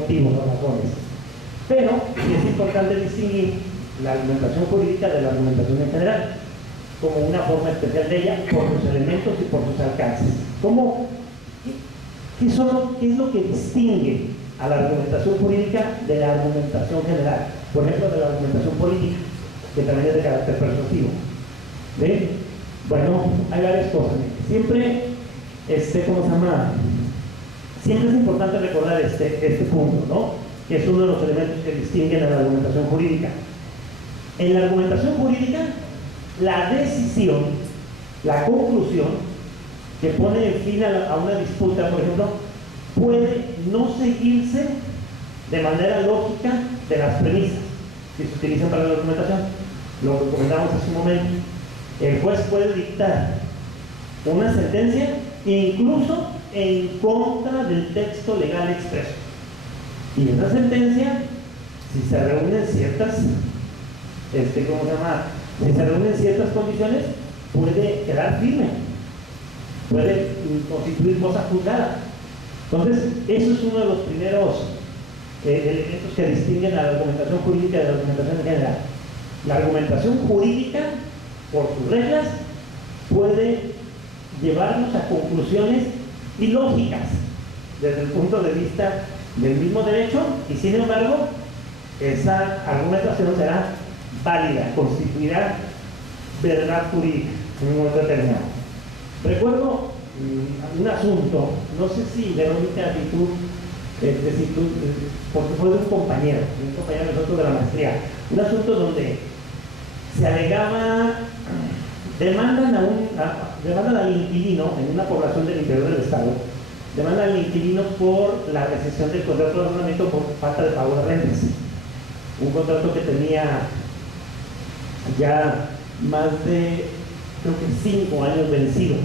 motivos o razones. Pero es importante distinguir la argumentación jurídica de la argumentación en general, como una forma especial de ella, por sus elementos y por sus alcances. ¿Qué es lo que distingue a la argumentación jurídica de la argumentación general? Por ejemplo, de la argumentación política, que también es de carácter persuasivo. ¿Ven? Bueno, hay varias cosas. Siempre, ¿cómo se llama? Siempre es importante recordar este punto, ¿no? Que es uno de los elementos que distinguen a la argumentación jurídica. En la argumentación jurídica, la decisión, la conclusión que pone fin a una disputa, por ejemplo, puede no seguirse de manera lógica de las premisas que se utilizan para la argumentación. Lo que comentamos hace un momento. El juez puede dictar una sentencia incluso en contra del texto legal expreso. Y esa sentencia, si se reúnen ciertas, ¿cómo se llama? Si se reúnen ciertas condiciones, puede quedar firme, puede constituir cosa juzgada. Entonces, eso es uno de los primeros elementos que distinguen a la argumentación jurídica de la argumentación en general. La argumentación jurídica, por sus reglas, puede llevarnos a conclusiones ilógicas desde el punto de vista del mismo derecho, y sin embargo, esa argumentación será válida, constituirá verdad jurídica en un momento determinado. Recuerdo un asunto, no sé si Verónica, porque fue de un compañero de nosotros de la maestría, un asunto donde se alegaba, demandan al inquilino en una población del interior del estado, demandan al inquilino por la rescisión del contrato de arrendamiento por falta de pago de rentas. Un contrato que tenía ya más de, creo que 5 años vencido.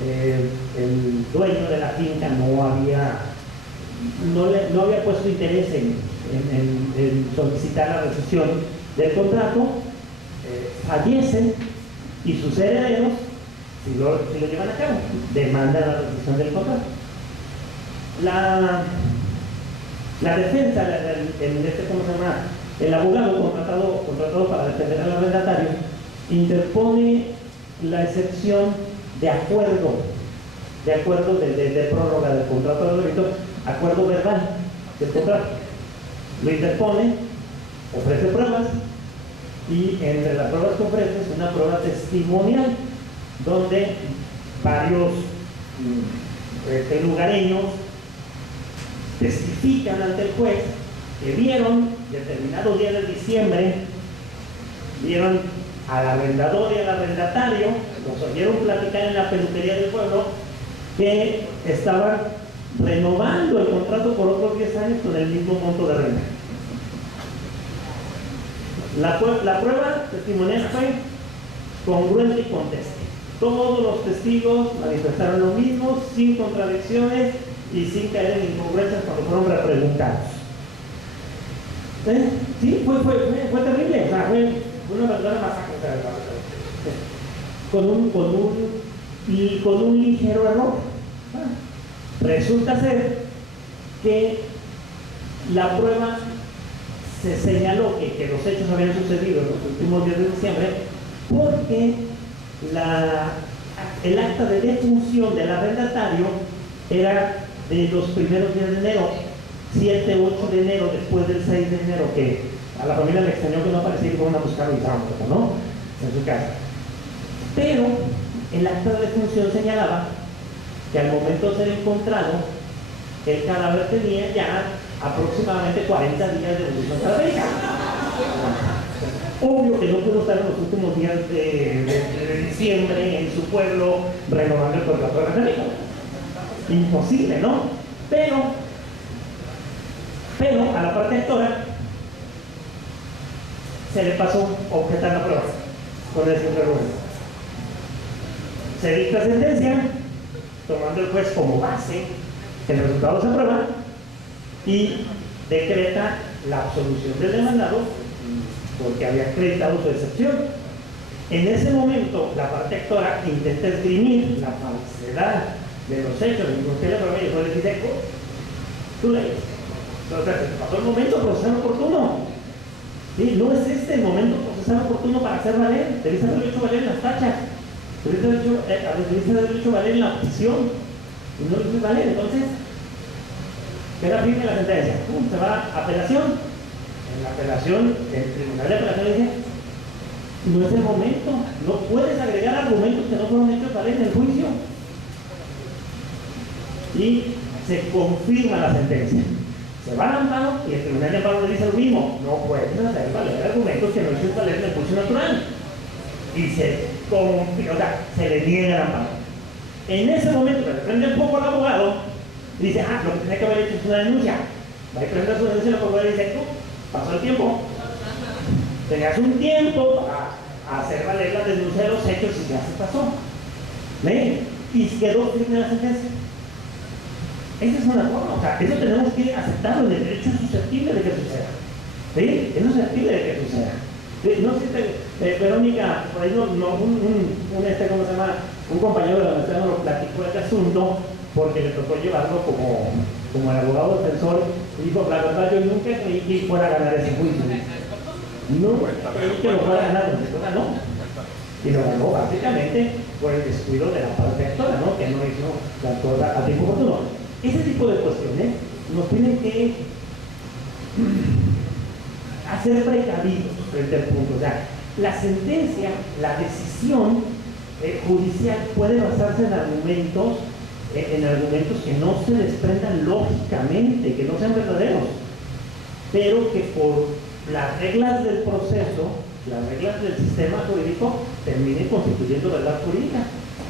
El dueño de la finca no había puesto interés en solicitar la rescisión del contrato. Fallecen y sus herederos, si lo llevan a cabo, demandan la rescisión del contrato. La defensa, ¿cómo se llama? El abogado contratado para defender al arrendatario interpone la excepción de acuerdo de prórroga del contrato de arrendamiento, acuerdo verbal del contrato. Lo interpone, ofrece pruebas, y entre las pruebas que ofrece es una prueba testimonial donde varios lugareños testifican ante el juez que vieron determinado día de diciembre, vieron al arrendador y al arrendatario, los oyeron platicar en la peluquería del pueblo, que estaban renovando el contrato por otros 10 años con el mismo monto de renta. La prueba testimonial fue congruente y conteste. Todos los testigos manifestaron lo mismo, sin contradicciones y sin caer en incongruencias cuando fueron repreguntados. Sí, fue terrible, o sea, fue una verdadera masacre, con un ligero error. Resulta ser que la prueba se señaló que los hechos habían sucedido en los últimos días de diciembre porque el acta de defunción del arrendatario era de los primeros días de enero, 7, 8 de enero, después del 6 de enero, que a la familia le extrañó que no apareciera y fueron a buscarlo y estaban, ¿no?, en su casa. Pero el acta de defunción señalaba que al momento de ser encontrado, el cadáver tenía ya aproximadamente 40 días de evolución cadavérica. Obvio que no pudo estar en los últimos días de diciembre en su pueblo renovando el contrato de arrendamiento. Imposible, ¿no? Pero a la parte actora se le pasó objetar la prueba con ese argumento. Se dicta sentencia, tomando el juez como base el resultado de esa prueba, y decreta la absolución del demandado porque había acreditado su excepción. En ese momento, la parte actora intenta esgrimir la falsedad de los hechos, y porque la prueba y el juez le dice, tú lees. Entonces, pasó el momento procesal oportuno. ¿Sí? No es este el momento procesal oportuno para hacer valer. Debiste haberlo hecho valer en las tachas. Debiste haberlo hecho valer en la opción. Y no lo hizo valer. Entonces, queda firme la sentencia. Se va a apelación. En la apelación, el tribunal de apelación dice: no es el momento, no puedes agregar argumentos que no fueron hechos valer en el juicio. Y se confirma la sentencia. Se va al amparo y el tribunal de amparo le dice lo mismo: no puedes hacer valer argumentos que no hicieron valer en el juicio natural. Y se le niega el amparo. En ese momento, que le prende el foco al abogado, dice: lo que tenía que haber hecho es una denuncia. Va a prender su denuncia y el abogado le dice: pasó el tiempo. Tenías un tiempo para hacer valer la denuncia de los hechos y ya se pasó. ¿Ve? Y quedó firme la sentencia. Esa es una forma, o sea, eso tenemos que aceptarlo. El derecho es susceptible de que suceda. ¿Sí? Es susceptible de que suceda. ¿Sí? No sé, Verónica, por ahí ¿cómo se llama? Un compañero de la universidad nos lo platicó este asunto porque le tocó llevarlo como el abogado defensor y dijo: la verdad, yo nunca creí que fuera a ganar ese juicio. No creí que lo fuera a ganar, no. Y lo ganó básicamente por el descuido de la parte actora, ¿no? Que no hizo la cosa a tiempo oportuno. Ese tipo de cuestiones nos tienen que hacer precavidos frente al punto. O sea, la sentencia, la decisión judicial puede basarse en argumentos que no se desprendan lógicamente, que no sean verdaderos, pero que por las reglas del proceso, las reglas del sistema jurídico, terminen constituyendo verdad jurídica.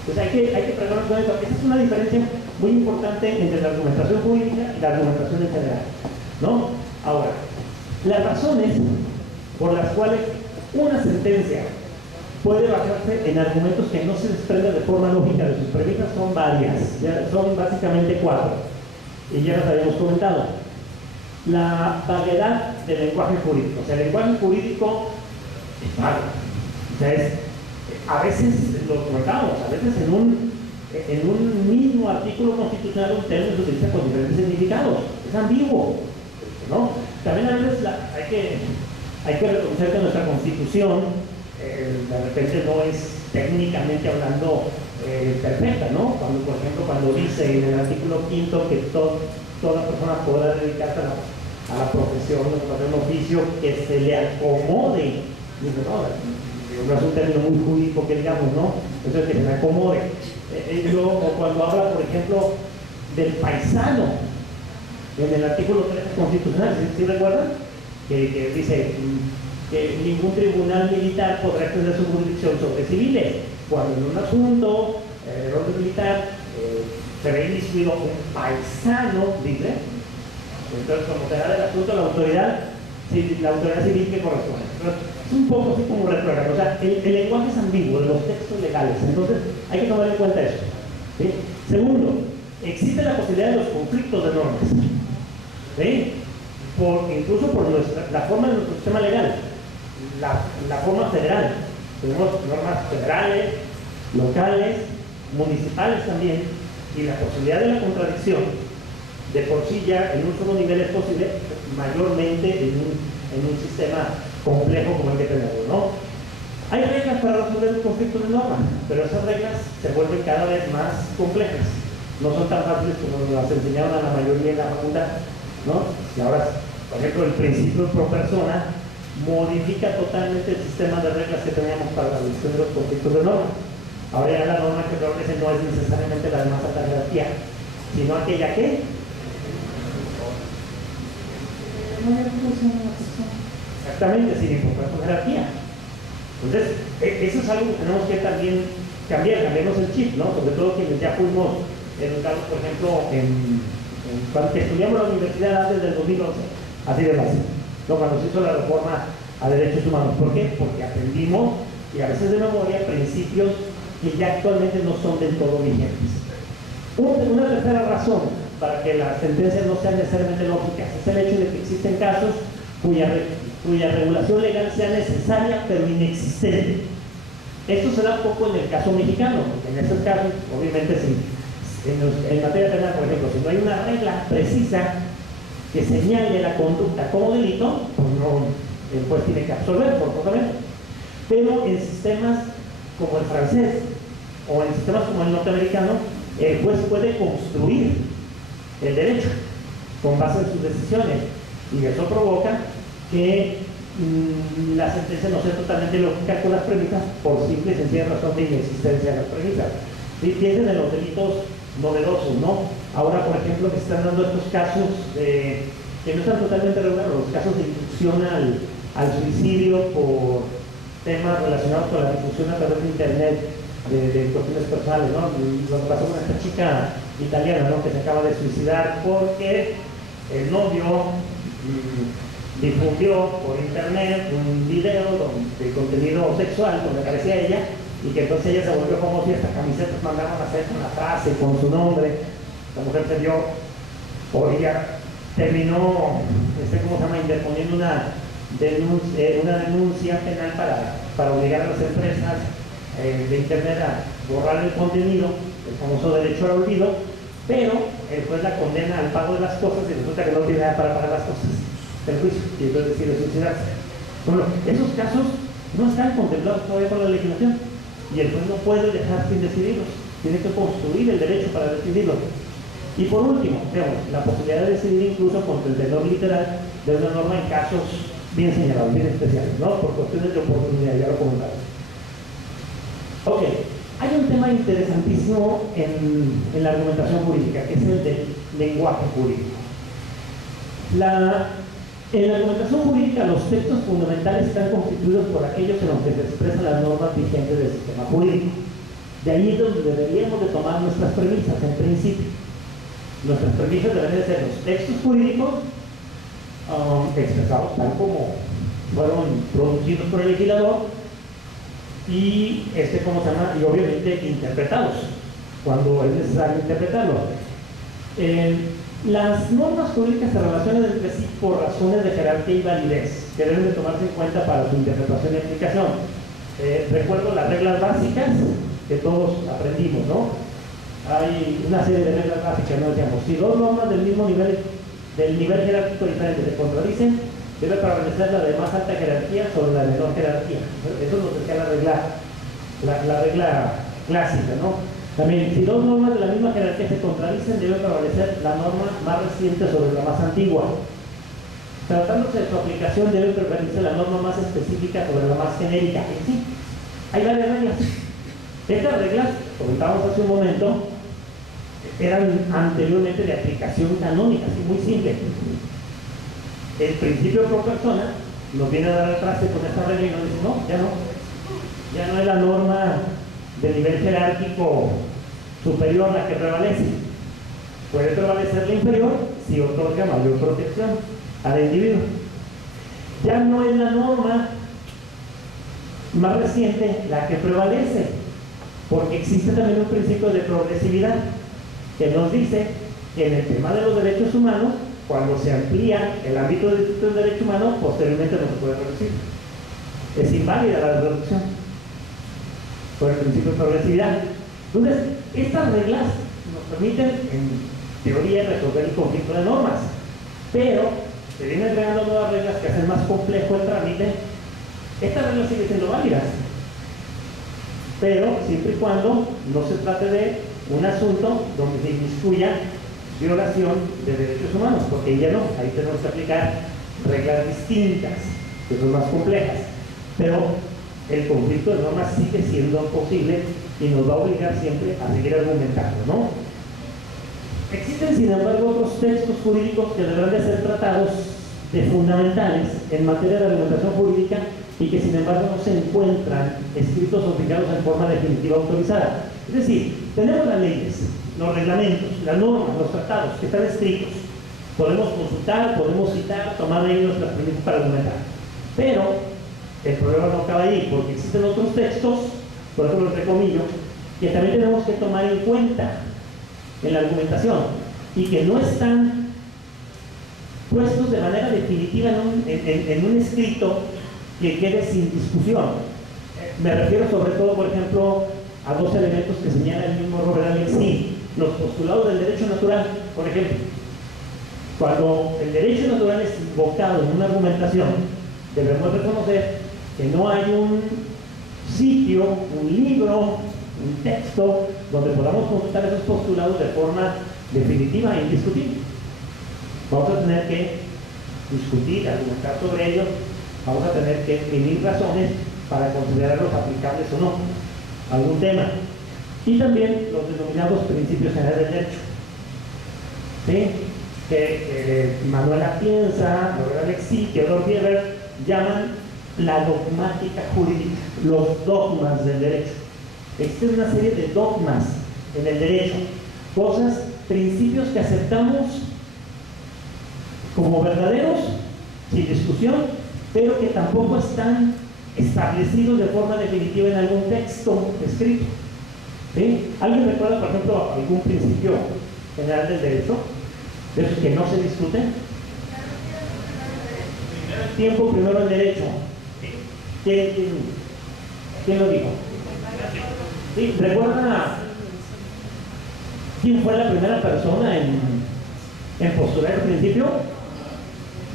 Pues hay que preguntar con eso. Esa es una diferencia muy importante entre la argumentación jurídica y la argumentación en general, ¿no? Ahora, las razones por las cuales una sentencia puede basarse en argumentos que no se desprenden de forma lógica de sus premisas son varias, son básicamente 4, y ya las habíamos comentado. La vaguedad del lenguaje jurídico. O sea, el lenguaje jurídico es vago. O sea, a veces lo comentamos, a veces en un mismo artículo constitucional un término se utiliza con diferentes significados. Es ambiguo, ¿no? También a veces hay que reconocer que nuestra Constitución de repente no es técnicamente hablando perfecta, ¿no? Por ejemplo, cuando dice en el artículo 5 que toda persona podrá dedicarse a la profesión o a un oficio que se le acomode. No es un término muy jurídico que digamos, ¿no? Eso es que se le acomode. O cuando habla, por ejemplo, del paisano, en el artículo 13 constitucional, ¿sí recuerdan? Que dice que ningún tribunal militar podrá extender su jurisdicción sobre civiles, cuando en un asunto de orden militar se ve inmiscuido un paisano, dice. Entonces, como se da el asunto, la autoridad civil que corresponde. Entonces, es un poco así como retrogrado. O sea, el lenguaje es ambiguo de los textos legales. Entonces, hay que tomar en cuenta eso. ¿Sí? Segundo, existe la posibilidad de los conflictos de normas. ¿Sí? Incluso por la forma de nuestro sistema legal. La forma federal. Tenemos normas federales, locales, municipales también, y la posibilidad de la contradicción de por sí ya en un solo nivel es posible, mayormente en un sistema complejo como el que tenemos, ¿no? Hay reglas para resolver los conflictos de normas, pero esas reglas se vuelven cada vez más complejas. No son tan fáciles como nos las enseñaron a la mayoría en la facultad, ¿no? Y ahora, por ejemplo, el principio pro persona modifica totalmente el sistema de reglas que teníamos para la resolución de los conflictos de normas. Ahora ya la norma que prevalece no es necesariamente la de más alta jerarquía, sino aquella que exactamente, sin importar su jerarquía. Entonces, eso es algo que tenemos que también cambiarnos el chip, ¿no? Sobre todo quienes ya fuimos educados, por ejemplo, cuando estudiamos la universidad antes del 2011, así de base, ¿no? Cuando se hizo la reforma a derechos humanos. ¿Por qué? Porque aprendimos, y a veces de memoria, principios que ya actualmente no son del todo vigentes. Una tercera razón para que las sentencias no sean necesariamente lógicas es el hecho de que existen casos cuya regulación legal sea necesaria pero inexistente. Esto se da un poco en el caso mexicano, porque en estos casos, obviamente, en materia penal, por ejemplo, si no hay una regla precisa que señale la conducta como delito, pues no, el juez tiene que absolver forzosamente. Pero en sistemas como el francés o en sistemas como el norteamericano, el juez puede construir el derecho con base en sus decisiones, y eso provoca que la sentencia no sea totalmente lógica con las premisas por simple y sencilla razón de inexistencia de las premisas. ¿Sí? Piensen en los delitos novedosos, ¿no? Ahora, por ejemplo, que se están dando estos casos que no están totalmente regulados, los casos de inducción al suicidio por temas relacionados con la difusión a través de internet de cuestiones personales, ¿no? Lo que pasó con esta chica italiana, ¿no? Que se acaba de suicidar porque el novio difundió por internet un video de contenido sexual donde aparecía ella, y que entonces ella se volvió famosa y hasta camisetas mandaron a hacer una frase con su nombre. La mujer se dio, o ella terminó, ¿cómo se llama?, interponiendo una denuncia penal para obligar a las empresas de internet a borrar el contenido, el famoso derecho al olvido, pero el juez la condena al pago de las cosas y resulta que no tiene nada para pagar las cosas del juicio, y entonces decide suicidarse. Bueno, esos casos no están contemplados todavía por la legislación, y el juez no puede dejar sin decidirlos, tiene que construir el derecho para decidirlos. Y por último, digamos, la posibilidad de decidir incluso contra el tenor literal de una norma en casos bien señalados, bien especiales, ¿no? Por cuestiones de oportunidad, ya lo comentaba. Ok, hay un tema interesantísimo en la argumentación jurídica, que es el del lenguaje jurídico. En la argumentación jurídica, los textos fundamentales están constituidos por aquellos en los que se expresan las normas vigentes del sistema jurídico. De ahí es donde deberíamos de tomar nuestras premisas, en principio. Nuestras premisas deben de ser los textos jurídicos expresados tal como fueron producidos por el legislador y, ¿cómo se llama?, y obviamente interpretados, cuando es necesario interpretarlos. Las normas jurídicas se relacionan entre sí por razones de jerarquía y validez que deben de tomarse en cuenta para su interpretación y aplicación. Recuerdo las reglas básicas que todos aprendimos, ¿no? Hay una serie de reglas básicas, ¿no? Decíamos, si dos normas del mismo nivel jerárquico diferente se contradicen, debe prevalecer la de más alta jerarquía sobre la de menor jerarquía. Eso nos decía la regla clásica, ¿no? También, si dos normas de la misma jerarquía se contradicen, debe prevalecer la norma más reciente sobre la más antigua. Tratándose de su aplicación, debe prevalecer la norma más específica sobre la más genérica. En sí, hay varias reglas. Estas reglas, comentábamos hace un momento, eran anteriormente de aplicación canónica, así muy simple. El principio pro persona nos viene a dar el traste con esta regla y nos dice, no, ya no es la norma de nivel jerárquico superior la que prevalece. Puede prevalecer la inferior si otorga mayor protección al individuo. Ya no es la norma más reciente la que prevalece, porque existe también un principio de progresividad que nos dice que en el tema de los derechos humanos, cuando se amplía el ámbito del derecho humano, posteriormente no se puede reducir. Es inválida la reducción por el principio de progresividad. Entonces, estas reglas nos permiten, en teoría, resolver el conflicto de normas, pero se vienen agregando nuevas reglas que hacen más complejo el trámite. Estas reglas siguen siendo válidas, pero siempre y cuando no se trate de un asunto donde se inmiscuya violación de derechos humanos, porque ahí ya no, ahí tenemos que aplicar reglas distintas, que son más complejas, pero el conflicto de normas sigue siendo posible y nos va a obligar siempre a seguir argumentando, ¿no? Existen, sin embargo, otros textos jurídicos que deberán de ser tratados de fundamentales en materia de argumentación jurídica y que, sin embargo, no se encuentran escritos o fijados en forma definitiva autorizada. Es decir, tenemos las leyes, los reglamentos, las normas, los tratados que están escritos. Podemos consultar, podemos citar, tomar de ellos las premisas para argumentar. Pero el problema no acaba ahí, porque existen otros textos, por ejemplo, entre comillas, que también tenemos que tomar en cuenta en la argumentación y que no están puestos de manera definitiva en un escrito que quede sin discusión. Me refiero sobre todo, por ejemplo, a dos elementos que señala el mismo Robert Alexis, los postulados del derecho natural, por ejemplo. Cuando el derecho natural es invocado en una argumentación, debemos reconocer que no hay un sitio, un libro, un texto donde podamos consultar esos postulados de forma definitiva e indiscutible. Vamos a tener que discutir, argumentar sobre ellos, vamos a tener que definir razones para considerarlos aplicables o no a algún tema. Y también los denominados principios generales del derecho, ¿sí? Que Manuel Atienza, Loyola Alexis, Theodor Weber llaman la dogmática jurídica, los dogmas del derecho. Existe una serie de dogmas en el derecho, cosas, principios que aceptamos como verdaderos, sin discusión, pero que tampoco están establecidos de forma definitiva en algún texto escrito. ¿Sí? ¿Alguien recuerda, por ejemplo, algún principio general del derecho? De esos que no se discuten. Primero el tiempo, primero el derecho. ¿Quién lo dijo? ¿Sí? ¿Recuerda quién fue la primera persona en postular el principio?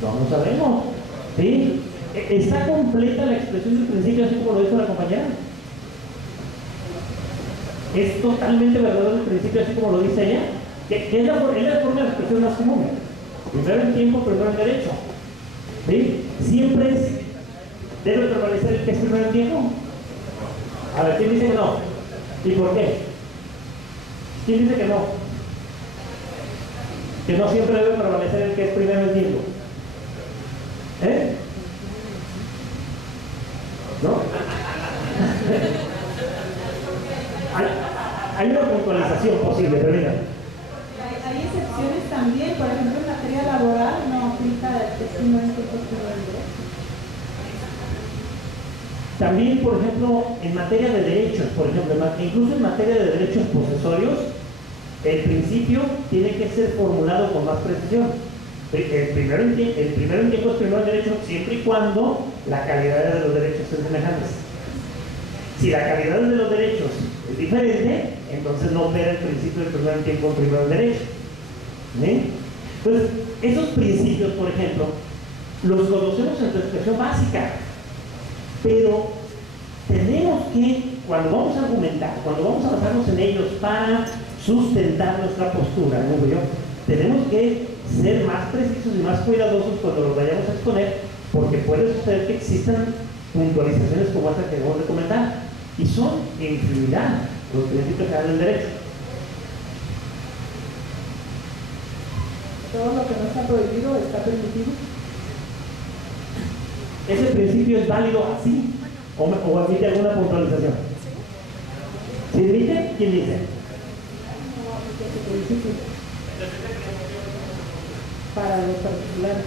No lo sabemos. ¿Sí? ¿Está completa la expresión del principio así como lo dijo la compañera? ¿Es totalmente verdadero el principio así como lo dice ella? Que es la forma de expresión más común. Primero el tiempo, primero el derecho. ¿Sí? Siempre debe prevalecer el que es primero el tiempo. A ver, ¿quién dice que no? ¿Y por qué? ¿Quién dice que no? Que no siempre debe prevalecer el que es primero el tiempo. ¿Eh? ¿No? Hay una puntualización posible, pero mira. Hay excepciones también, por ejemplo, en materia laboral no aplica el testimonio en tiempo primero el derecho. También, por ejemplo, en materia de derechos, por ejemplo, incluso en materia de derechos posesorios, el principio tiene que ser formulado con más precisión. El primero en tiempo es primero el derecho, siempre y cuando la calidad de los derechos sean semejantes. Si la calidad de los derechos es diferente, entonces no opera el principio del primero en tiempo, primero el derecho. ¿Sí? Entonces, esos principios, por ejemplo, los conocemos en su expresión básica, pero tenemos que, cuando vamos a argumentar, cuando vamos a basarnos en ellos para sustentar nuestra postura, ¿no? Tenemos que ser más precisos y más cuidadosos cuando los vayamos a exponer, porque puede suceder que existan puntualizaciones como esta que acabamos de comentar, y son infinidad los principios que dan el derecho. Todo lo que no está prohibido está permitido. ¿Ese principio es válido así? ¿O admite alguna puntualización? ¿Sí admite? ¿Quién dice? Para los particulares.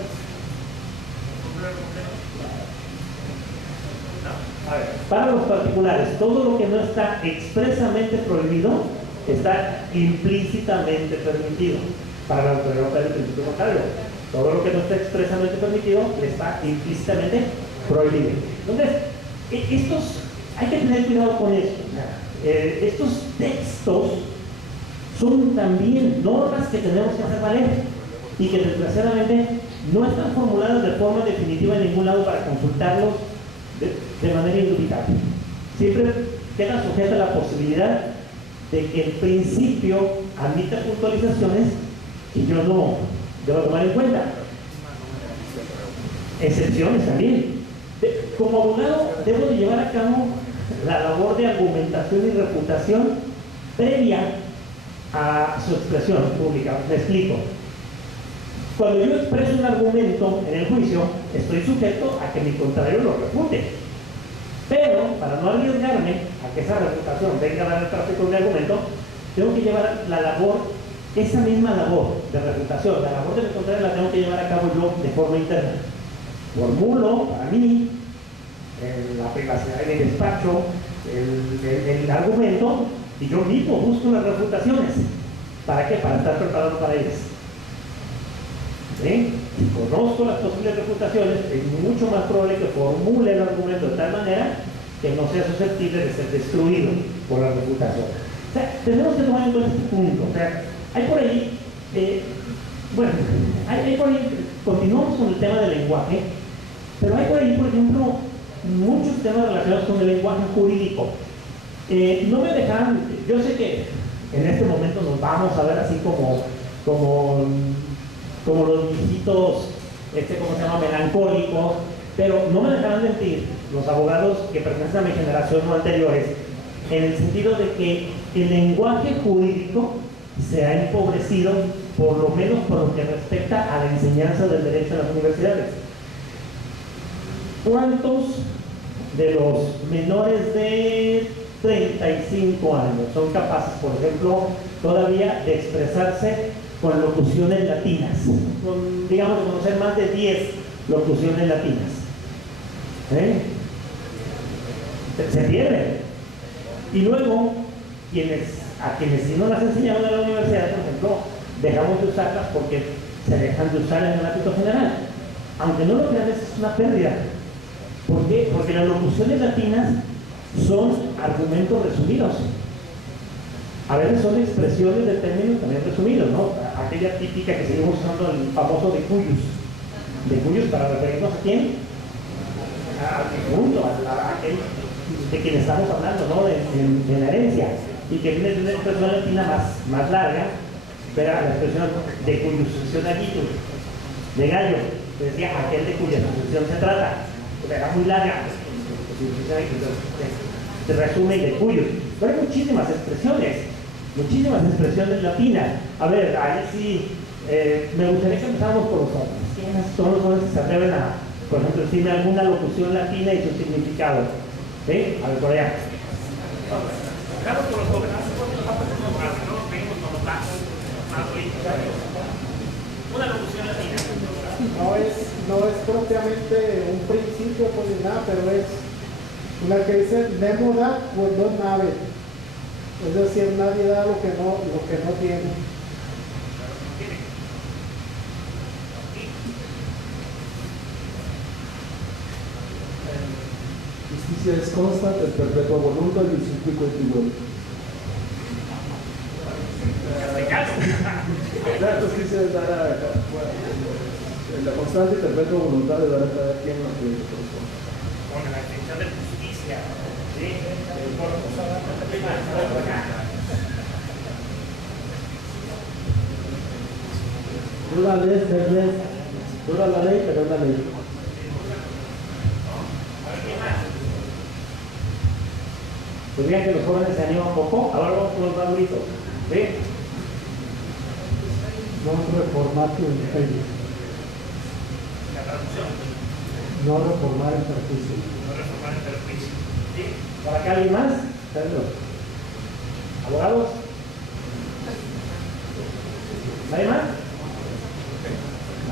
A ver, para los particulares, todo lo que no está expresamente prohibido está implícitamente permitido. Para la autoridad del principio contrario, todo lo que no está expresamente permitido está implícitamente prohibido. Entonces, hay que tener cuidado con esto. Estos textos son también normas que tenemos que hacer valer y que desgraciadamente no están formuladas de forma definitiva en ningún lado para consultarlos de manera indubitable. Siempre queda sujeta a la posibilidad de que el principio admita puntualizaciones y yo no debo tomar en cuenta. Excepciones también. Como abogado debo de llevar a cabo la labor de argumentación y refutación previa a su expresión pública. Me explico. Cuando yo expreso un argumento en el juicio, estoy sujeto a que mi contrario lo refute. Pero, para no arriesgarme a que esa refutación venga a dar el traste con mi argumento, tengo que llevar la labor, esa misma labor de refutación, la labor de mi contrario la tengo que llevar a cabo yo de forma interna. Formulo para mí, en la privacidad de mi despacho, el argumento, y yo mismo busco las refutaciones. ¿Para qué? Para estar preparado para ellas. ¿Sí? Si conozco las posibles refutaciones, es mucho más probable que formule el argumento de tal manera que no sea susceptible de ser destruido por la refutación. O sea, tenemos que tomar en cuenta este punto. O sea, hay por ahí Bueno, hay por ahí, continuamos con el tema del lenguaje, pero hay por ahí, por ejemplo, muchos temas relacionados con el lenguaje jurídico. No me dejan, yo sé que en este momento nos vamos a ver así como los viejitos, ¿cómo se llama?, melancólicos, pero no me dejarán mentir los abogados que pertenecen a mi generación o anteriores, en el sentido de que el lenguaje jurídico se ha empobrecido, por lo menos por lo que respecta a la enseñanza del derecho en las universidades. ¿Cuántos de los menores de 35 años son capaces, por ejemplo, todavía de expresarse con locuciones latinas? Digamos, de conocer más de 10 locuciones latinas. Se pierden. Y luego, a quienes sí no las enseñaron en la universidad, por ejemplo, dejamos de usarlas porque se dejan de usar en el ámbito general. Aunque no lo crean, es una pérdida. ¿Por qué? Porque las locuciones latinas son argumentos resumidos. A veces son expresiones de términos también resumidos, ¿no? Aquella típica que seguimos usando, el famoso de cuyos. De cuyos para referirnos a quién? Al difunto, a aquel de quien estamos hablando, ¿no? De la herencia. Y que viene de una expresión latina más larga, pero la expresión de cuya sucesión de gallo, que decía aquel de cuya sucesión se trata, era muy larga, se resume de cuyo. Pero hay muchísimas expresiones latinas. A ver, ahí sí, me gustaría que empezáramos por los hombres. ¿Quiénes son los hombres que se atreven a, por ejemplo, decirme alguna locución latina y su significado? ¿Sí? A ver, por allá. Claro, por los jóvenes, ¿no? Venimos con los bajos, más ricos. Una locución latina. No es propiamente un principio pues ni nada, pero es una que dice nemo da cuando nave. Es decir, nadie da lo que no tiene. Justicia es constante, es perpetua voluntad y simplico igual. La justicia es dar a la constante y perpetua voluntad de dar a cada quien lo que corresponde. Con la extensión de justicia, ¿sí? Dura la ley, pero es la ley. Pues bien que los jóvenes se animan un poco, ahora vamos con los maduritos. ¿Sí? No reformar tu imperio. La traducción. No reformar el perjuicio. No reformar el perjuicio. ¿Sí? ¿Para acá alguien más? ¿Abogados? ¿Nadie más?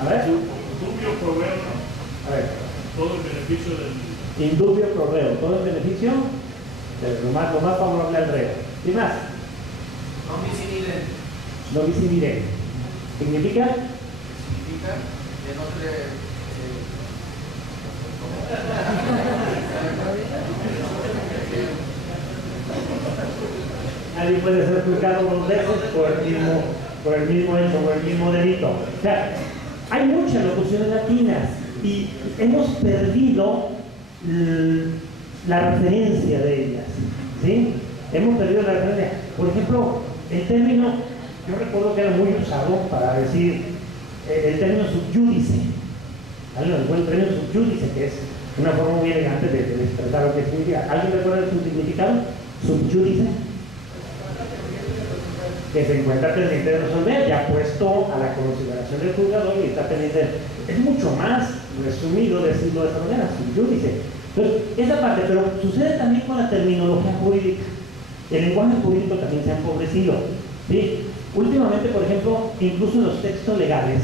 A ver. Indubio proveo, A ver. todo el beneficio del... Indubio proveo, todo el beneficio, lo más favorable al reo. ¿Y más? No misiniden. No misiniden. ¿Significa? Significa que no se le... Nadie puede ser juzgado 2 veces por el mismo hecho, por el mismo delito. O sea, hay muchas locuciones latinas y hemos perdido la referencia de ellas. ¿Sí? Hemos perdido la referencia. Por ejemplo, el término, yo recuerdo que era muy usado para decir el término subyúdice. El término subyúdice, que es una forma muy elegante de expresar lo que significa. ¿Alguien recuerda su significado? Subyúdice. Que se encuentra pendiente de resolver, ya puesto a la consideración del juzgador y está pendiente. Es mucho más resumido decirlo de esa manera, subyúdice. Entonces, esa parte, pero sucede también con la terminología jurídica. El lenguaje jurídico también se ha empobrecido. ¿Sí? Últimamente, por ejemplo, incluso en los textos legales,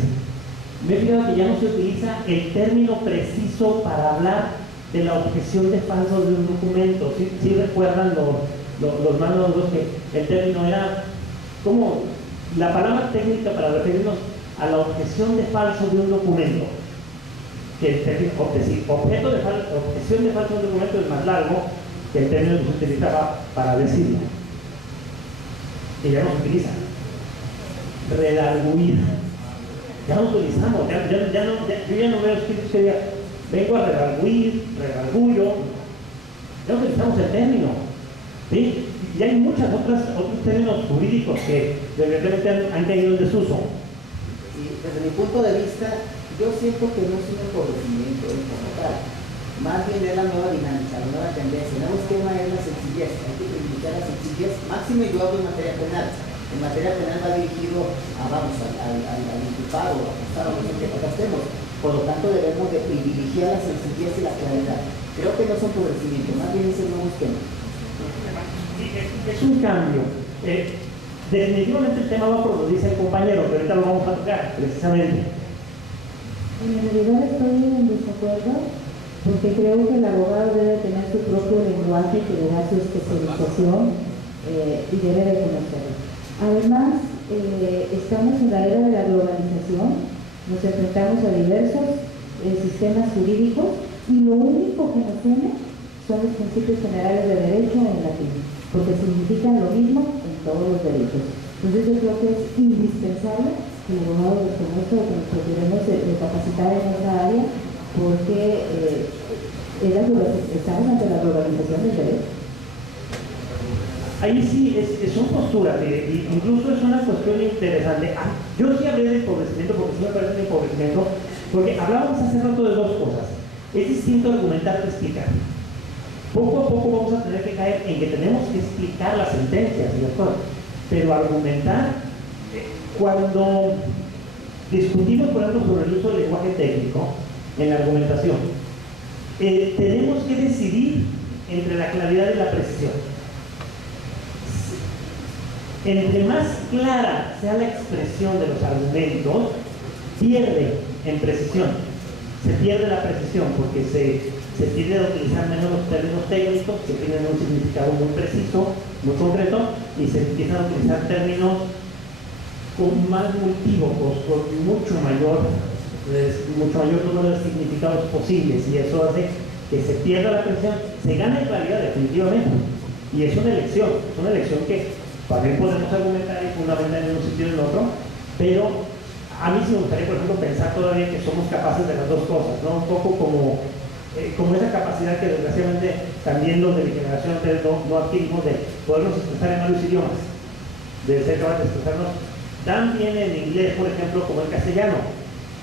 me he fijado que ya no se utiliza el término preciso para hablar de la objeción de falso de un documento. ¿Sí recuerdan los más nuevos que el término era como la palabra técnica para referirnos a la objeción de falso de un documento? Que el término objeción de falso de un documento es más largo que el término que se utilizaba para decirlo. Y ya no se utiliza. Redarguir. Ya lo utilizamos, yo ya no veo escritos que digan, vengo a redarguyo, ya utilizamos el término, ¿sí? Y hay otros términos jurídicos que evidentemente han caído en desuso. Y desde mi punto de vista, yo siento que no es un empobrecimiento como tal. Más bien es la nueva dinámica, la nueva tendencia. El nuevo esquema es la sencillez. Hay que privilegiar la sencillez. Máximo yo hablo en materia penal. En materia penal va dirigido al imputado, acusado, no sé qué tratemos. Por lo tanto, debemos de privilegiar la sencillez y la claridad. Creo que no es un empobrecimiento, más bien es el nuevo esquema. Es un cambio. Definitivamente el tema va por lo dice el compañero, pero ahorita lo vamos a tocar, precisamente. En realidad estoy en desacuerdo porque creo que el abogado debe tener su propio lenguaje que le da su especialización y debe de conocerlo. Además, estamos en la era de la globalización, nos enfrentamos a diversos sistemas jurídicos y lo único que nos une son los principios generales de derecho en latín, porque significan lo mismo en todos los derechos. Entonces yo creo que es indispensable que el abogado los conozca, que nos procuremos de capacitar en esa área, porque estamos ante la globalización del derecho. Ahí sí, son posturas, incluso es una cuestión interesante. Yo sí hablé de empobrecimiento porque sí me parece un empobrecimiento, porque hablábamos hace rato de dos cosas. Es distinto argumentar que explicar. Poco a poco vamos a tener que caer en que tenemos que explicar las sentencias y las cosas, pero argumentar, cuando discutimos, por ejemplo, sobre el uso del lenguaje técnico en la argumentación, tenemos que decidir entre la claridad y la precisión. Entre más clara sea la expresión de los argumentos, pierde en precisión. Se pierde la precisión porque se tiende a utilizar menos los términos técnicos que tienen un significado muy preciso, muy concreto, y se empiezan a utilizar términos con más multívocos, con mucho mayor número de significados posibles, y eso hace que se pierda la precisión. Se gana en claridad definitivamente, y es una elección que también podemos argumentar y fundamentar en un sentido y en otro, pero a mí sí me gustaría, por ejemplo, pensar todavía que somos capaces de las dos cosas, ¿no? Un poco como esa capacidad que desgraciadamente también los de mi generación no adquirimos, de podernos expresar en varios idiomas, de ser capaces de expresarnos tan bien en inglés, por ejemplo, como en castellano.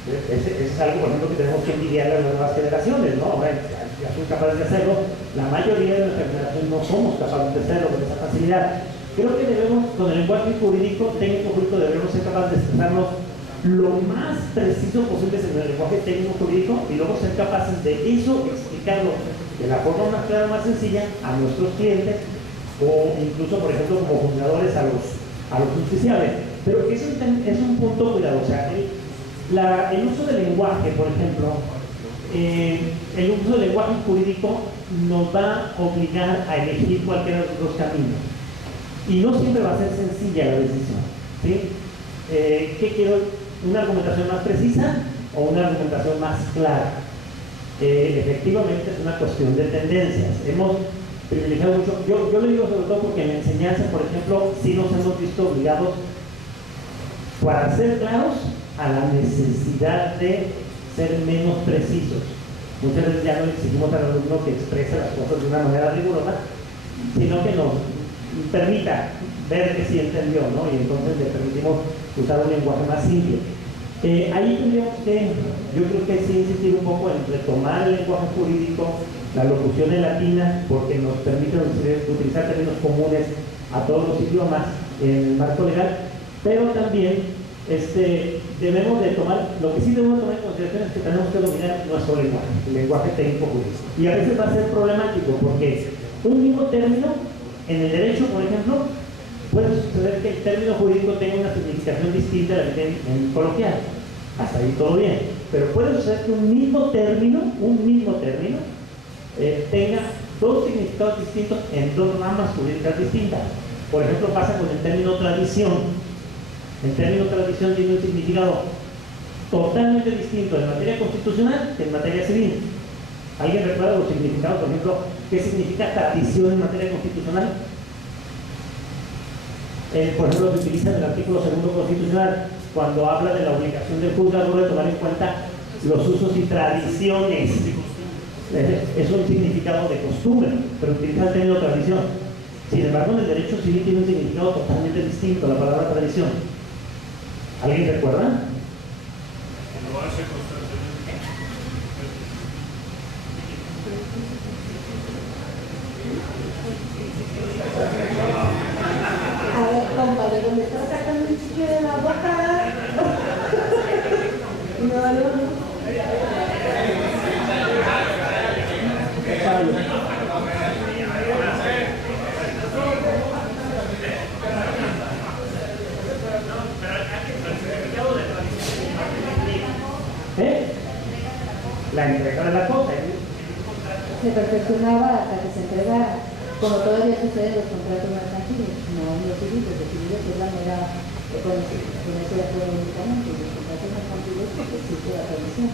Ese es algo, por ejemplo, que tenemos que envidiar a las nuevas generaciones, ¿no? Ahora ya son capaces de hacerlo. La mayoría de nuestra generación no somos capaces de hacerlo con esa facilidad. Creo que debemos, con el lenguaje jurídico, técnico jurídico, debemos ser capaces de expresarnos lo más preciso posible en el lenguaje técnico jurídico y luego ser capaces de eso explicarlo de la forma más clara, más sencilla a nuestros clientes o incluso, por ejemplo, como fundadores a los justiciables. Pero eso es un punto cuidado. O sea, el uso del lenguaje, por ejemplo, el uso del lenguaje jurídico nos va a obligar a elegir cualquiera de los dos caminos. Y no siempre va a ser sencilla la decisión, ¿sí? ¿Qué quiero? ¿Una argumentación más precisa o una argumentación más clara? Efectivamente es una cuestión de tendencias. Hemos privilegiado mucho, yo le digo sobre todo porque en la enseñanza, por ejemplo, sí nos hemos visto obligados, para ser claros, a la necesidad de ser menos precisos. Muchas veces ya no exigimos al alumno que exprese las cosas de una manera rigurosa, sino que nos permita ver que sí entendió, ¿no? Y entonces le permitimos usar un lenguaje más simple. Ahí tendríamos que, yo creo que sí insistir un poco en retomar el lenguaje jurídico, la locución en latina, porque nos permite utilizar términos comunes a todos los idiomas en el marco legal, pero también debemos de tomar, lo que sí debemos tomar en consideración es que tenemos que dominar nuestro lenguaje, el lenguaje técnico jurídico. Y a veces va a ser problemático porque un mismo término en el derecho, por ejemplo, puede suceder que el término jurídico tenga una significación distinta a la que tiene en coloquial. Hasta ahí todo bien. Pero puede suceder que un mismo término, tenga dos significados distintos en dos ramas jurídicas distintas. Por ejemplo, pasa con el término tradición. El término tradición tiene un significado totalmente distinto en materia constitucional que en materia civil. ¿Alguien recuerda los significados? Por ejemplo, ¿qué significa tradición en materia constitucional? Por ejemplo, se utiliza en el artículo 2 constitucional cuando habla de la obligación del juzgador de tomar en cuenta los usos y tradiciones. Es un significado de costumbre, pero utiliza el término tradición. Sin embargo, en el derecho civil tiene un significado totalmente distinto, la palabra tradición. ¿Alguien recuerda? Lo hace constantemente. A ver, compadre, me está sacando un chicle de la boca. No. La entrega de la cosa. Se perfeccionaba hasta que se entregara, como todavía sucede en los contratos mercantiles, no en los civiles. Los civiles es la mera, con eso de acuerdo únicamente, los contratos mercantiles porque existe la tradición,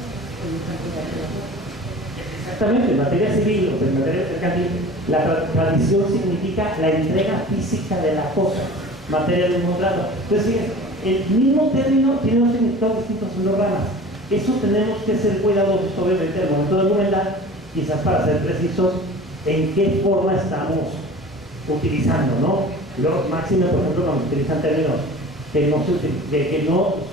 Exactamente, en materia civil o en materia mercantil, la tradición significa la entrega física de la cosa, materia de un grado. Entonces, el mismo término tiene dos significados distintos en dos ramas. Eso tenemos que ser cuidadosos, obviamente, al momento de argumentar, quizás para ser precisos en qué forma estamos utilizando, ¿no? Los máximos, por ejemplo, cuando utilizan términos que no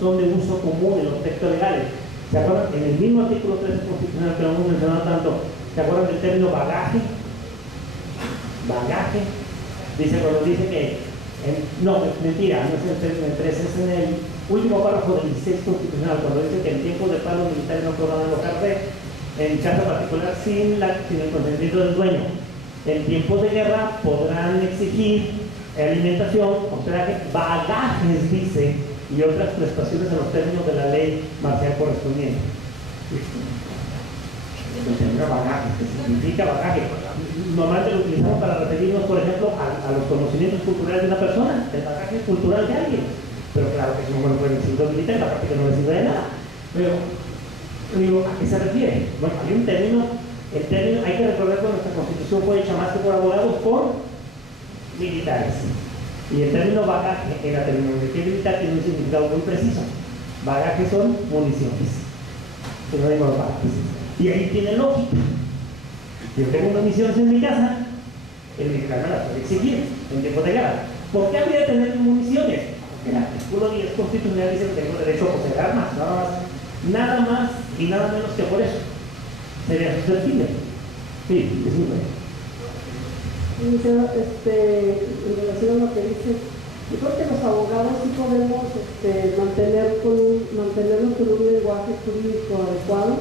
son de uso común en los textos legales. ¿Se acuerdan? En el mismo artículo 13 constitucional que no hemos mencionado tanto, ¿se acuerdan del término bagaje? Bagaje. Dice, cuando dice que, no, mentira, no es en el término 13, es en el último párrafo del 16 constitucional, cuando dice que en tiempos de paz los militares no podrán alojarse en casa particular sin el consentimiento del dueño. En tiempos de guerra podrán exigir alimentación, hospedaje, bagajes, dice, y otras prestaciones en los términos de la ley marcial correspondiente. El término bagaje, que significa bagaje. Normalmente lo utilizamos para referirnos, por ejemplo, a los conocimientos culturales de una persona, el bagaje cultural de alguien. Pero claro que eso no me lo puede decir los militares, la práctica no me sirve de nada. Pero, digo, ¿a qué se refiere? Bueno, hay un término, el término, hay que recordar que nuestra constitución fue hecha más que por abogados, por militares. Y el término bagaje en la terminología militar tiene un significado muy preciso. Bagaje son municiones. Sinónimo de bagajes. Y ahí tiene lógica. Si yo tengo municiones en mi casa, el militar me las puede exigir en tiempo de guerra. ¿Por qué habría de tener municiones? El artículo 10 constitucional dice que tengo derecho a poseer armas, nada más y nada menos que por eso. Sería susceptible. Sí, es muy bueno. En relación a lo que dice, yo creo que los abogados sí podemos mantenernos con un lenguaje jurídico adecuado,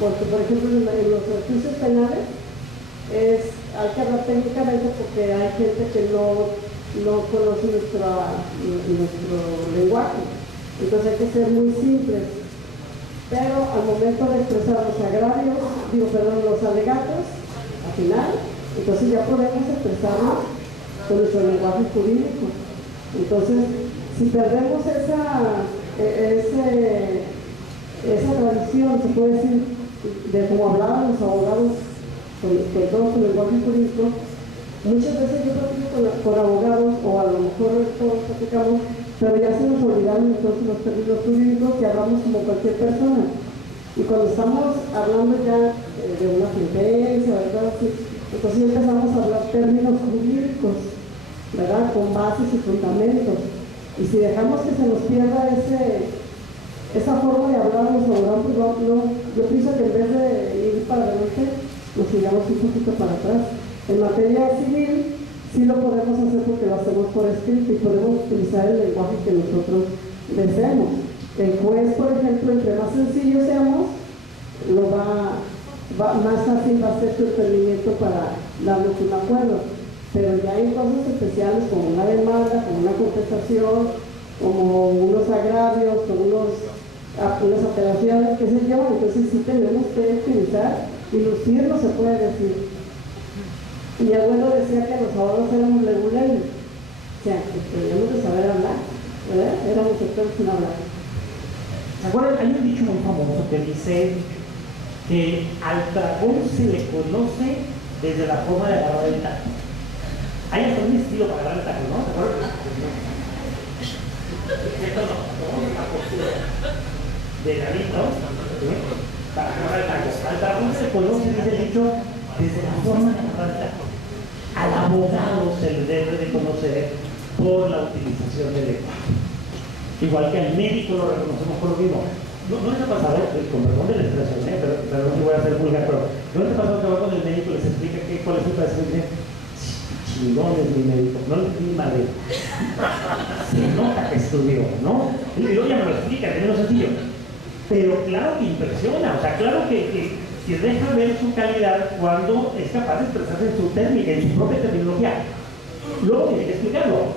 porque por ejemplo en los juicios penales hay que hablar técnicamente porque hay gente que no conoce nuestro lenguaje, entonces hay que ser muy simples, pero al momento de expresar los agravios, los alegatos, al final, entonces ya podemos expresarnos con nuestro lenguaje jurídico. Entonces, si perdemos esa tradición, se puede decir, de como hablaban los abogados con todo su lenguaje jurídico, muchas veces yo platico con abogados, o a lo mejor todos platicamos, pero ya se nos olvidaron entonces los términos jurídicos que hablamos como cualquier persona. Y cuando estamos hablando ya de una sentencia, ¿verdad? Entonces ya empezamos a hablar términos jurídicos, ¿verdad? Con bases y fundamentos. Y si dejamos que se nos pierda esa forma de hablar los abogados, yo pienso que en vez de ir para adelante, nos sigamos un poquito para atrás. En materia civil, sí lo podemos hacer porque lo hacemos por escrito y podemos utilizar el lenguaje que nosotros deseemos. El juez, por ejemplo, entre más sencillo seamos, más fácil va a ser su entendimiento para darnos un acuerdo. Pero ya hay cosas especiales como una demanda, como una contestación, como unos agravios, como unas apelaciones, qué sé yo. Entonces sí tenemos que utilizar y lucirlo, se puede decir. Mi abuelo decía que los abogados éramos leguleños, o sea, que teníamos que saber hablar, ¿verdad? Éramos expertos en hablar. ¿Se acuerdan? Hay un dicho muy famoso que dice que al dragón se le conoce desde la forma de agarrar el taco. Hay hasta un estilo para agarrar el taco, ¿no? ¿Se acuerdan? tomamos la postura de David, ¿no? ¿Sí? Para no al dragón se conoce, dice el dicho, desde la forma de hablar. Al abogado se le debe de conocer por la utilización del lenguaje. Igual que al médico lo reconocemos por lo mismo. No les ha pasado, con perdón de la expresión, pero no voy a hacer vulgar, pero no les ha pasado que va con el médico y les explica cuál es su padecimiento y dicen, chingón es mi médico, no le di madre. Se nota que estudió, ¿no? Y luego ya me lo explica, es menos sencillo. Pero claro que impresiona, o sea, claro que deja ver su calidad cuando es capaz de expresarse en su técnica, en su propia terminología. Luego tiene que explicarlo.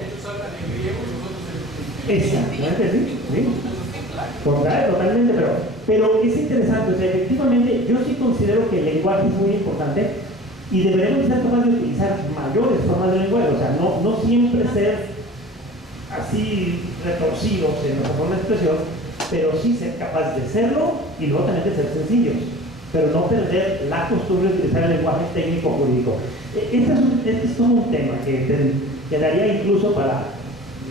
Exactamente, sí. Totalmente, pero es interesante, o sea, efectivamente yo sí considero que el lenguaje es muy importante y deberemos ser capaces de utilizar mayores formas de lenguaje, o sea, no siempre ser así retorcidos en nuestra forma de expresión, pero sí ser capaces de serlo y luego también de ser sencillos, pero no perder la costumbre de utilizar el lenguaje técnico jurídico. Este es todo un tema que daría incluso para,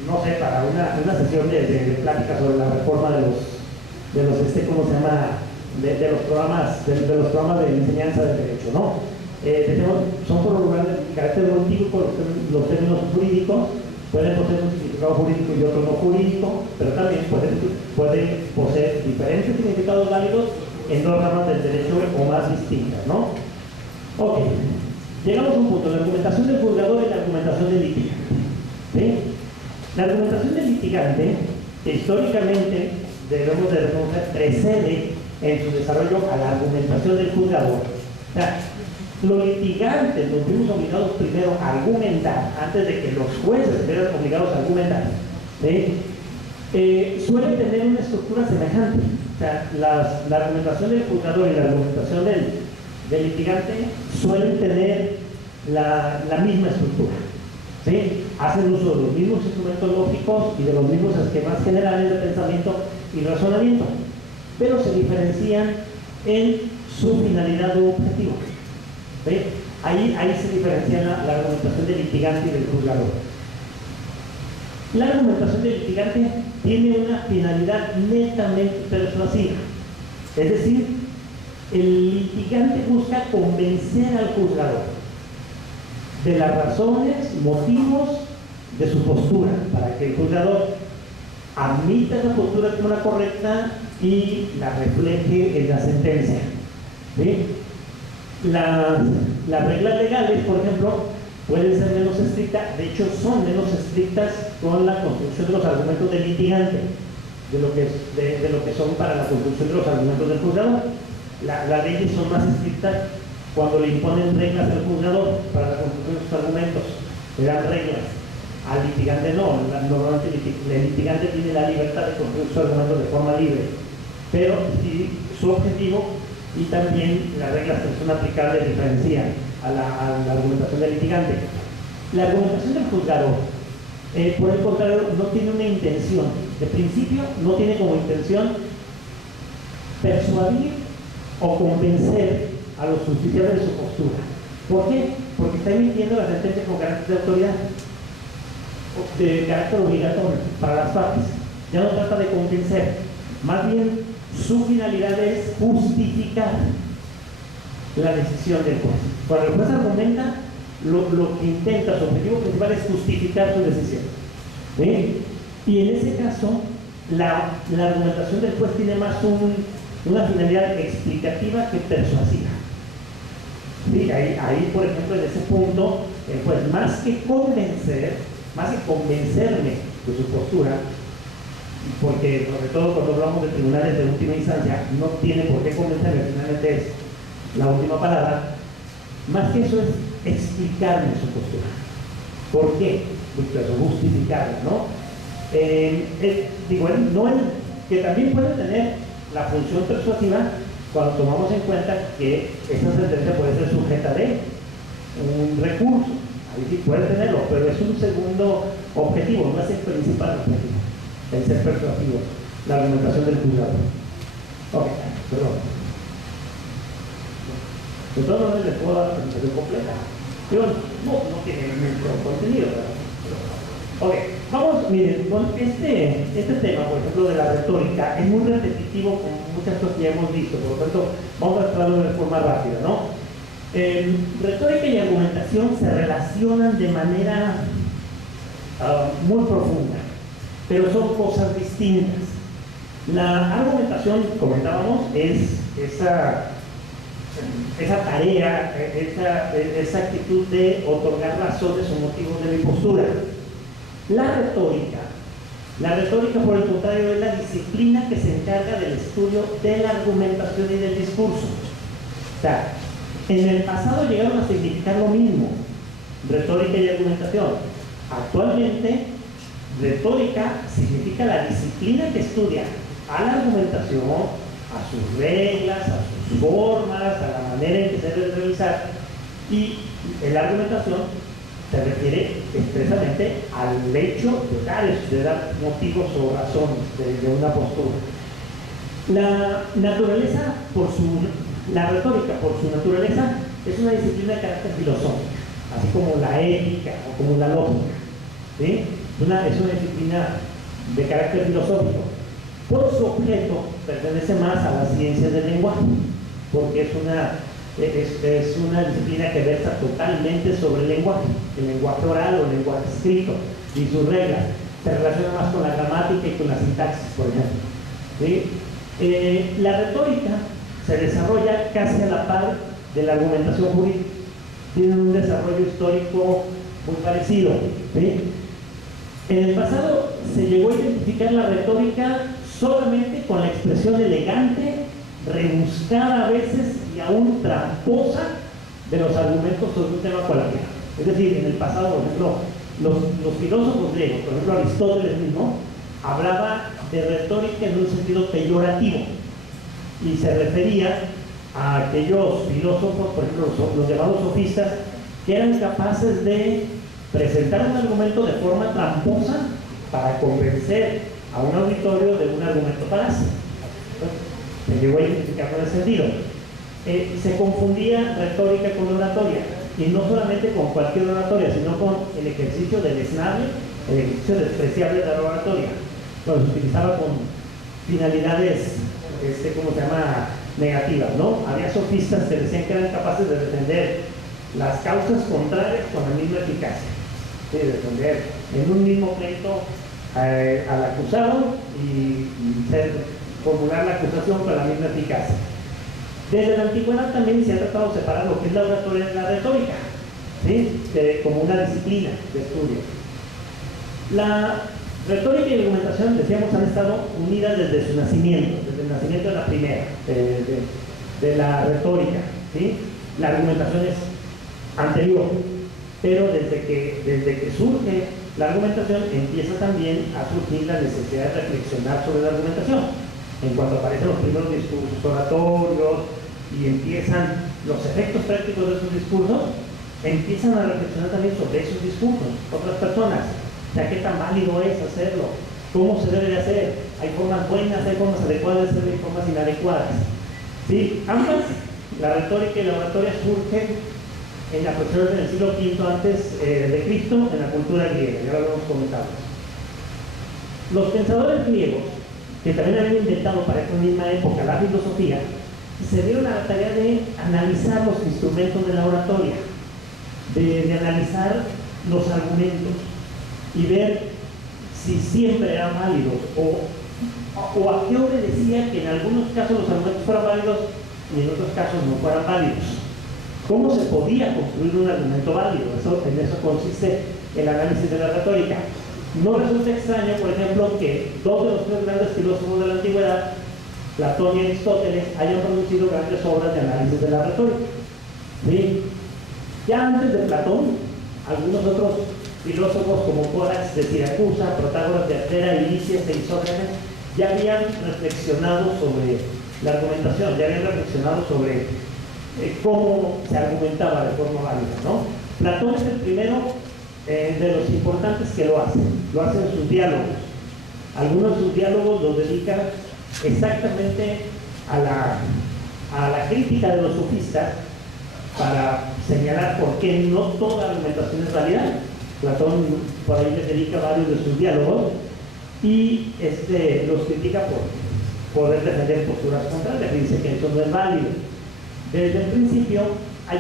no sé, para una sesión de plática sobre la reforma de los ¿cómo se llama? De los programas de enseñanza del derecho, ¿no? Son por lo general de carácter jurídico, los términos jurídicos pueden poseer un significado jurídico y otro no jurídico, pero también pueden poseer diferentes significados válidos en dos ramas del derecho o más distintas, ¿no? Ok, llegamos a un punto, la argumentación del juzgador y la argumentación del litigante. ¿Sí? La argumentación del litigante, históricamente, debemos de reconocer, precede en su desarrollo a la argumentación del juzgador. O sea, los litigantes nos vimos obligados primero a argumentar, antes de que los jueces estuvieran obligados a argumentar. ¿Sí? Suelen tener una estructura semejante. O sea, la argumentación del juzgador y la argumentación del litigante suelen tener la misma estructura. ¿Sí? Hacen uso de los mismos instrumentos lógicos y de los mismos esquemas generales de pensamiento y razonamiento, pero se diferencian en su finalidad o objetivo. ¿Sí? Ahí se diferencia la argumentación del litigante y del juzgador. La argumentación del litigante tiene una finalidad netamente persuasiva, es decir, el litigante busca convencer al juzgador de las razones, motivos de su postura, para que el juzgador admita esa postura como la correcta y la refleje en la sentencia. ¿Sí? Las reglas legales, por ejemplo, pueden ser menos estrictas, de hecho son menos estrictas con la construcción de los argumentos del litigante, de lo que son para la construcción de los argumentos del juzgador. Las leyes son más estrictas cuando le imponen reglas al juzgador para la construcción de sus argumentos, le dan reglas. Al litigante no, normalmente el litigante tiene la libertad de construir sus argumentos de forma libre, pero si su objetivo y también las reglas que son aplicables diferencian a la argumentación del litigante. La argumentación del juzgador, por el contrario, no tiene una intención, de principio no tiene como intención persuadir o convencer a los justiciables de su postura. ¿Por qué? Porque está emitiendo la sentencia con carácter de autoridad, de carácter obligatorio para las partes. Ya no trata de convencer, más bien su finalidad es justificar la decisión del juez. Cuando el juez argumenta, lo que intenta, su objetivo principal es justificar su decisión. ¿Sí? Y en ese caso, la argumentación del juez tiene más una finalidad explicativa que persuasiva. ¿Sí? Ahí, por ejemplo, en ese punto, el juez, más que convencerme de su postura, porque sobre todo cuando hablamos de tribunales de última instancia, no tiene por qué convencerme, finalmente es la última palabra, más que eso es explicarme su postura. ¿Por qué? Pues eso, justificarla, ¿no? Que también puede tener la función persuasiva cuando tomamos en cuenta que esta sentencia puede ser sujeta de un recurso. Ahí sí puede tenerlo, pero es un segundo objetivo, no es el principal objetivo, el ser persuasivo, la argumentación del juzgado. Ok, perdón. De todas maneras les puedo dar la presentación completa. Pero no tiene mucho contenido, ¿verdad? Ok. vamos, miren, con este tema, por ejemplo, de la retórica, es muy repetitivo con muchas cosas que ya hemos visto, por lo tanto, vamos a tratarlo de forma rápida, ¿no? Retórica y argumentación se relacionan de manera muy profunda, pero son cosas distintas. La argumentación, comentábamos, es esa tarea, esa actitud de otorgar razones o motivos de mi postura. La retórica, por el contrario, es la disciplina que se encarga del estudio de la argumentación y del discurso. O sea, en el pasado llegaron a significar lo mismo, retórica y argumentación. Actualmente, retórica significa la disciplina que estudia a la argumentación, a sus reglas, a sus formas, a la manera en que se debe realizar, y la argumentación se refiere expresamente al hecho de dar motivos o razones de una postura. La retórica, por su naturaleza, es una disciplina de carácter filosófico, así como la ética o como la lógica, ¿sí? Es una disciplina de carácter filosófico. Por su objeto, pertenece más a las ciencias del lenguaje, porque es una disciplina que versa totalmente sobre el lenguaje oral o el lenguaje escrito y sus reglas. Se relaciona más con la gramática y con la sintaxis, por ejemplo, ¿sí? La retórica se desarrolla casi a la par de la argumentación jurídica. Tienen un desarrollo histórico muy parecido, ¿sí? En el pasado se llegó a identificar la retórica solamente con la expresión elegante, rebuscada a veces y aún tramposa de los argumentos sobre un tema cualquiera. Es decir, en el pasado, por ejemplo, los filósofos griegos, por ejemplo Aristóteles mismo, hablaba de retórica en un sentido peyorativo y se refería a aquellos filósofos, por ejemplo los llamados sofistas, que eran capaces de presentar un argumento de forma tramposa para convencer a un auditorio de un argumento falaz. Se llegó a identificar con ese sentido. Se confundía retórica con oratoria, y no solamente con cualquier oratoria, sino con el ejercicio deleznable, el ejercicio despreciable de la oratoria. Entonces, se utilizaba con finalidades, ¿cómo se llama?, negativas, ¿no? Había sofistas que decían que eran capaces de defender las causas contrarias con la misma eficacia, ¿sí? Defender en un mismo pleito al acusado y formular la acusación con la misma eficacia. Desde la antigüedad también se ha tratado de separar lo que es la oratoria de la retórica, ¿sí? Como una disciplina de estudio. La retórica y la argumentación, decíamos, han estado unidas desde su nacimiento, desde el nacimiento de la primera, de la retórica, ¿sí? La argumentación es anterior, pero desde que surge la argumentación empieza también a surgir la necesidad de reflexionar sobre la argumentación. En cuanto aparecen los primeros discursos oratorios y empiezan los efectos prácticos de esos discursos, empiezan a reflexionar también sobre esos discursos otras personas. O sea, qué tan válido es hacerlo, cómo se debe de hacer. Hay formas buenas, hay formas adecuadas de hacerlo y formas inadecuadas, ¿sí? Ambas, la retórica y la oratoria, surgen en la aproximadamente en el siglo V antes de Cristo, en la cultura griega, ya lo hemos comentado. Los pensadores griegos, que también habían inventado para esta misma época la filosofía, se dieron a la tarea de analizar los instrumentos de la oratoria, de analizar los argumentos y ver si siempre eran válidos o a qué obedecía que en algunos casos los argumentos fueran válidos y en otros casos no fueran válidos. ¿Cómo se podía construir un argumento válido? En eso consiste el análisis de la retórica. No resulta extraño, por ejemplo, que dos de los tres grandes filósofos de la antigüedad, Platón y Aristóteles, hayan producido grandes obras de análisis de la retórica, ¿sí? Ya antes de Platón, algunos otros filósofos como Córax de Siracusa, Protágoras de Artera, Lisias e Isócrates ya habían reflexionado sobre la argumentación, ya habían reflexionado sobre cómo se argumentaba de forma válida, ¿no? Platón es el primero de los importantes que lo hace en sus diálogos. Algunos de sus diálogos los dedican exactamente a la crítica de los sofistas para señalar por qué no toda argumentación es válida Platón por ahí les dedica varios de sus diálogos y los critica por poder defender posturas contrarias, y dice que eso no es válido. Desde el principio hay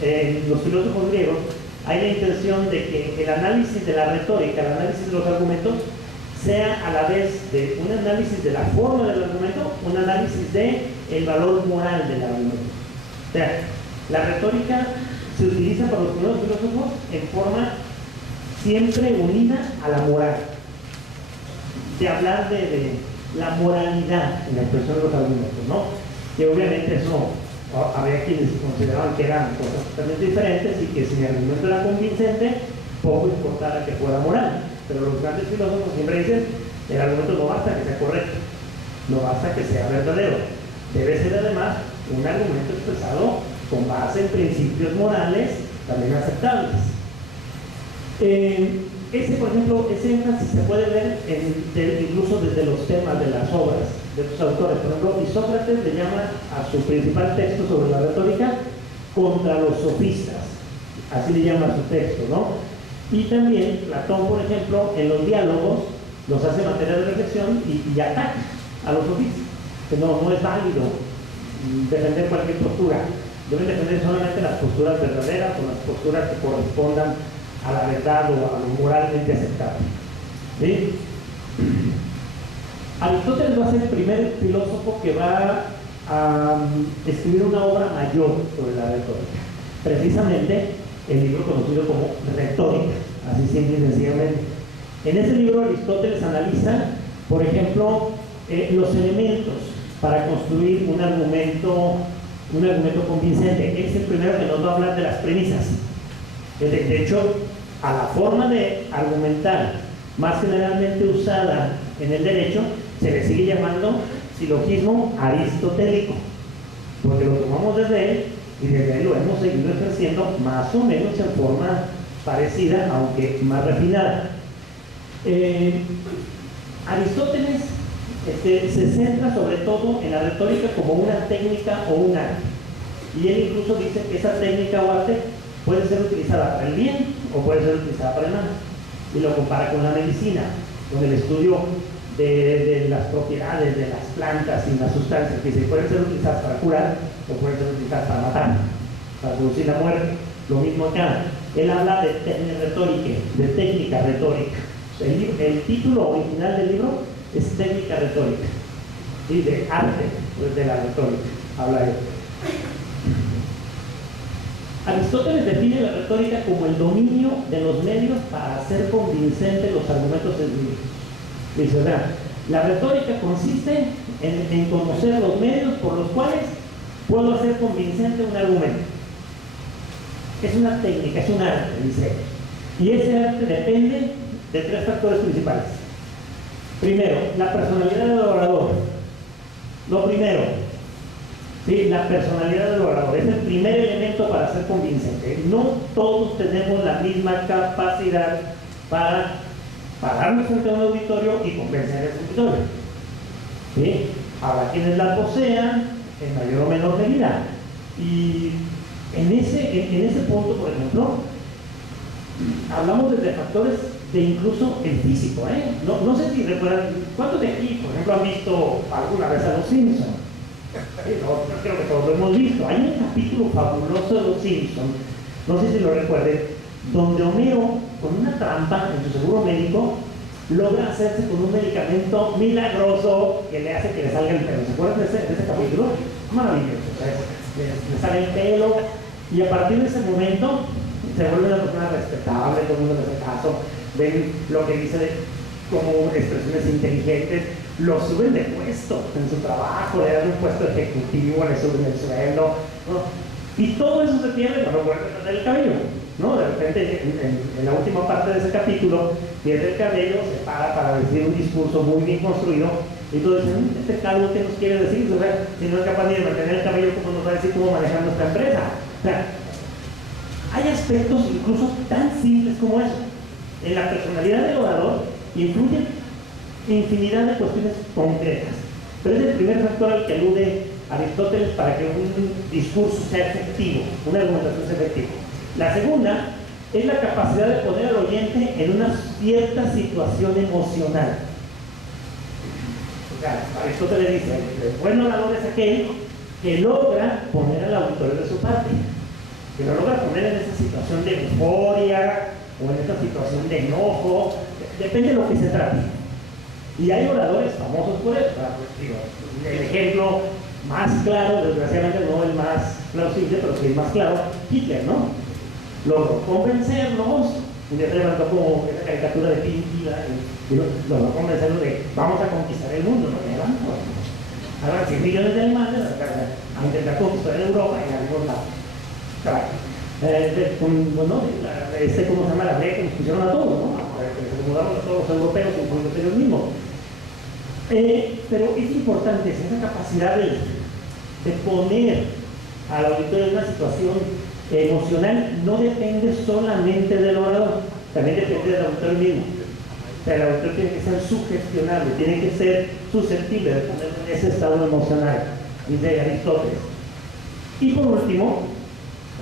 en los filósofos griegos hay la intención de que el análisis de la retórica, el análisis de los argumentos, sea a la vez de un análisis de la forma del argumento, un análisis del valor moral del argumento. O sea, la retórica se utiliza por los primeros filósofos en forma siempre unida a la moral, de hablar de la moralidad en la expresión de los argumentos, ¿no? Que obviamente eso había quienes consideraban que eran cosas totalmente diferentes y que si el argumento era convincente, poco importara que fuera moral. Pero los grandes filósofos siempre dicen, el argumento no basta que sea correcto, no basta que sea verdadero, debe ser además un argumento expresado con base en principios morales también aceptables. Por ejemplo, ese énfasis se puede ver incluso desde los temas de las obras de sus autores. Por ejemplo, Isócrates le llama a su principal texto sobre la retórica contra los sofistas, así le llama a su texto, ¿no? Y también Platón, por ejemplo, en los diálogos los hace materia de reflexión y ataca a los sofistas, que no es válido defender cualquier postura, deben defender solamente las posturas verdaderas o las posturas que correspondan a la verdad o a lo moralmente aceptable. ¿Sí? Aristóteles va a ser el primer filósofo que va a escribir una obra mayor sobre la retórica, precisamente el libro conocido como Retórica, así simple y sencillamente. En ese libro Aristóteles analiza, por ejemplo, los elementos para construir un argumento convincente. Es el primero que nos va a hablar de las premisas. De hecho, a la forma de argumentar más generalmente usada en el derecho se le sigue llamando silogismo aristotélico, porque lo tomamos desde él y desde ahí lo hemos seguido ejerciendo más o menos en forma parecida, aunque más refinada. Aristóteles se centra sobre todo en la retórica como una técnica o un arte, y él incluso dice que esa técnica o arte puede ser utilizada para el bien o puede ser utilizada para el mal, y lo compara con la medicina, con el estudio de las propiedades de las plantas y las sustancias que se pueden ser utilizadas para curar o pueden ser utilizadas para matar, para producir la muerte. Lo mismo acá, él habla de técnica retórica. El título original del libro es técnica retórica, y de arte, pues de la retórica habla él. Aristóteles define la retórica como el dominio de los medios para hacer convincentes los argumentos esgrimidos. Dice, la retórica consiste en conocer los medios por los cuales puedo hacer convincente un argumento. Es una técnica, es un arte, dice él. Y ese arte depende de tres factores principales. Primero, la personalidad del orador. Lo primero, ¿sí? La personalidad del orador es el primer elemento para ser convincente. No todos tenemos la misma capacidad para pararnos frente a un auditorio y convencer a ese auditorio. ¿Sí? Habrá quienes la posean en mayor o menor medida. Y en ese punto, por ejemplo, hablamos desde factores de incluso el físico, no sé si recuerdan, ¿cuántos de aquí, por ejemplo, han visto alguna vez a Los Simpsons? Sí, no, creo que todos lo hemos visto. Hay un capítulo fabuloso de Los Simpsons, no sé si lo recuerden, donde Homero, con una trampa en su seguro médico, logra hacerse con un medicamento milagroso que le hace que le salga el pelo. ¿Se acuerdan de ese capítulo? Maravilloso. Le sale el pelo y a partir de ese momento se vuelve una persona respetable, todo el mundo le hace caso, ven lo que dice como expresiones inteligentes, lo suben de puesto en su trabajo, le dan un puesto ejecutivo, le suben el sueldo, ¿no? Y todo eso se pierde cuando vuelve a perder el cabello, ¿no? De repente en la última parte de ese capítulo pierde el cabello, se para decir un discurso muy bien construido y todos dicen, este calvo, ¿qué nos quiere decir? O sea, si no es capaz ni de mantener el cabello, ¿cómo nos va a decir cómo manejar nuestra empresa? O sea, hay aspectos incluso tan simples como eso. En la personalidad del orador influyen infinidad de cuestiones concretas, pero es el primer factor al que alude Aristóteles para que un discurso sea efectivo, una argumentación sea efectiva. La segunda es la capacidad de poner al oyente en una cierta situación emocional. O sea, Aristóteles dice, el buen orador es aquel que logra poner al auditorio de su parte, que lo logra poner en esa situación de euforia o en esa situación de enojo, depende de lo que se trate. Y hay oradores famosos por eso. El ejemplo más claro, desgraciadamente no el más plausible, pero sí el más claro, Hitler, ¿no? Logró convencernos, un día se levantó como esa caricatura de Pinky, y logró convencernos de vamos a conquistar el mundo, ¿no? Ahora 100 millones de alemanes a intentar conquistar Europa en algún lado. ¿Cómo se llama la ley que nos pusieron a todos, ¿no? Se mudaron a todos los europeos, incluyendo ellos mismos. Pero es importante esa capacidad de poner al auditorio en una situación emocional. No depende solamente del orador, también depende del auditor mismo. O sea, el auditor tiene que ser sugestionable, tiene que ser susceptible de poner en ese estado emocional, dice Aristóteles. Y por último,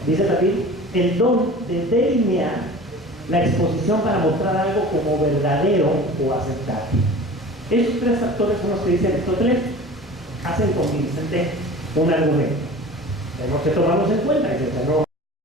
dice también el don de delinear la exposición para mostrar algo como verdadero o aceptable. Esos tres factores son los que dice Aristóteles hacen convincente un argumento. Tenemos que tomarlos en cuenta, no